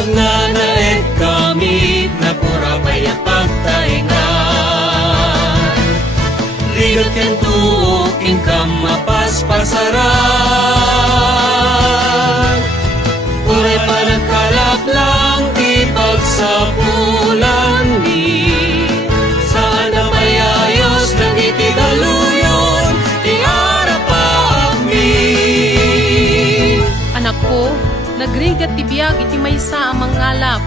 Agnanaed kami na pura bayan pagtaingan. Rigat ken tuok ingkam mapaspasaran. Puray panagkalap lang di pagsapulan ni. Saan na mayayos ng itigaluyon di arapaak mi. Anak ko, nagrigat ti biyag iti maysa ang mangalap.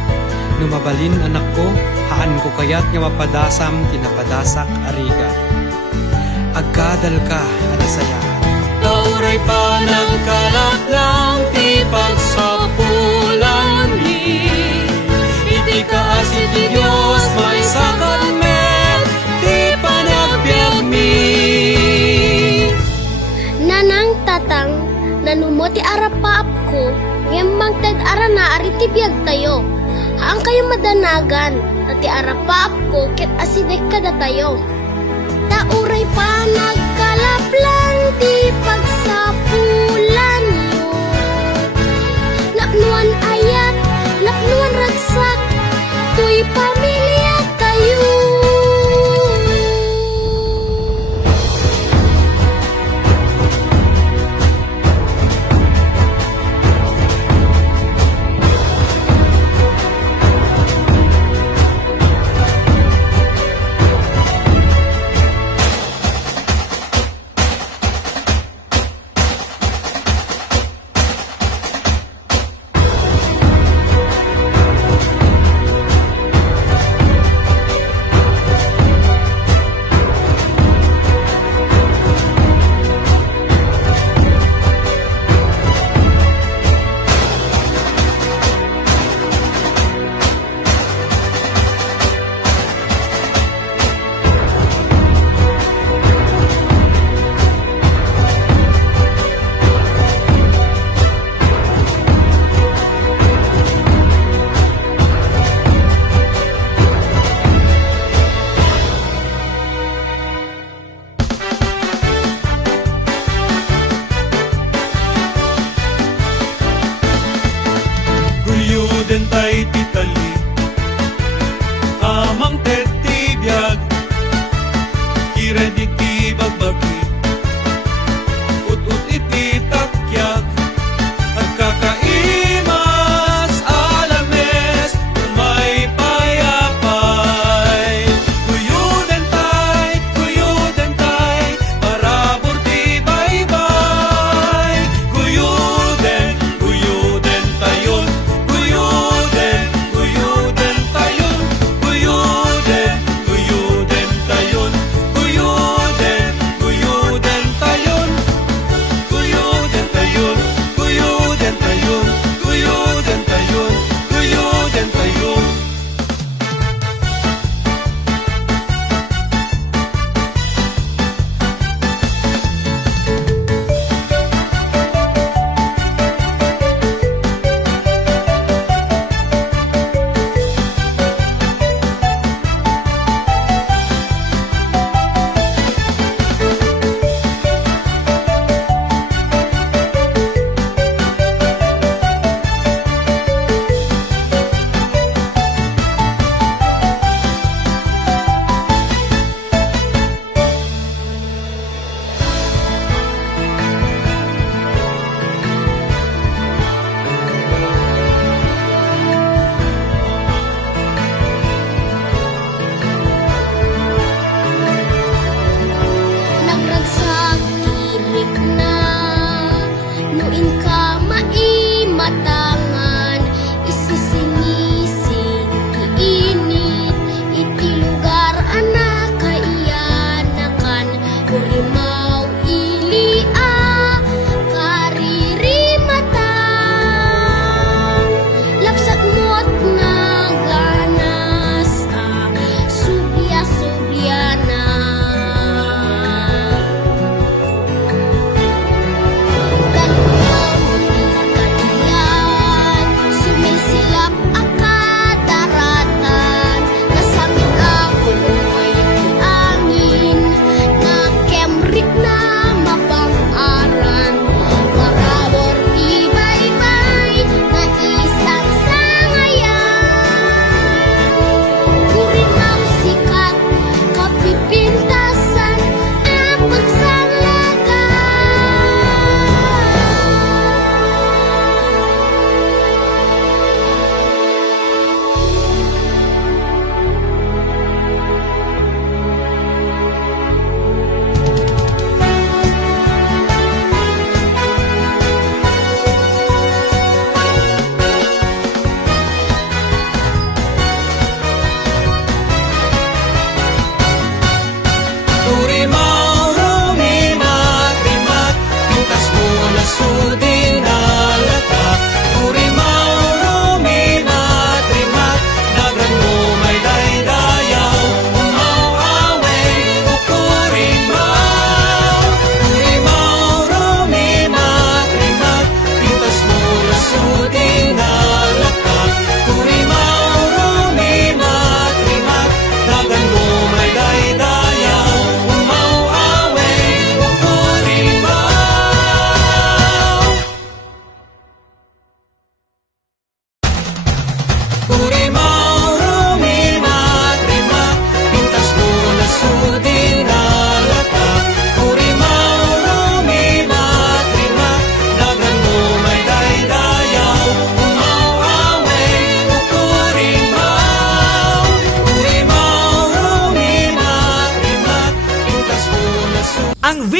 Numabalin anak ko, haan ko kayat nga mapadasam tinapadasak ariga. Agkadal ka, anasaya. Kauray panagkalap lang ti pagsapulan ni. Iti kaas iti Diyos may sakan met ti panagbiag mi. Nanang tatang, nanumoti arapaap ko, ngembang tag-arana ariti biyag tayo. Haang kayo madanagan, na ti arapaap ko ket asidek kada tayo. Tauray pa nagkalap lang ti pagsapulan yo. Napnuan ayat, napnuan ragsak, tuy pamilya tayo.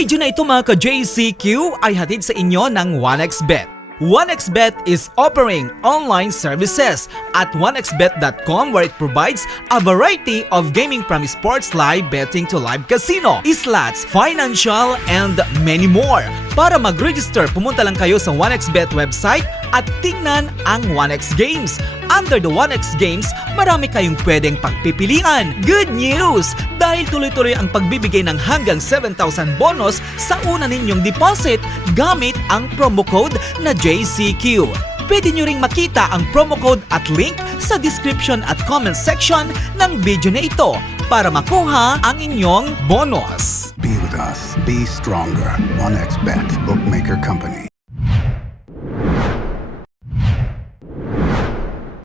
video na ito mga ka-JCQ ay hatid sa inyo ng 1xBet. 1xBet is offering online services at 1xBet.com where it provides a variety of gaming from sports live betting to live casino, slots, financial, and many more. Para mag-register, pumunta lang kayo sa 1xBet website at tingnan ang 1x Games. Under the 1x Games, marami kayong pwedeng pagpipilian. Good news! Dahil tuloy-tuloy ang pagbibigay ng hanggang 7,000 bonus sa una ninyong deposit gamit ang promo code na JCQ. Pwede nyo ring makita ang promo code at link sa description at comment section ng video na ito para makuha ang inyong bonus. Be with us. Be stronger. 1xBet Bookmaker Company.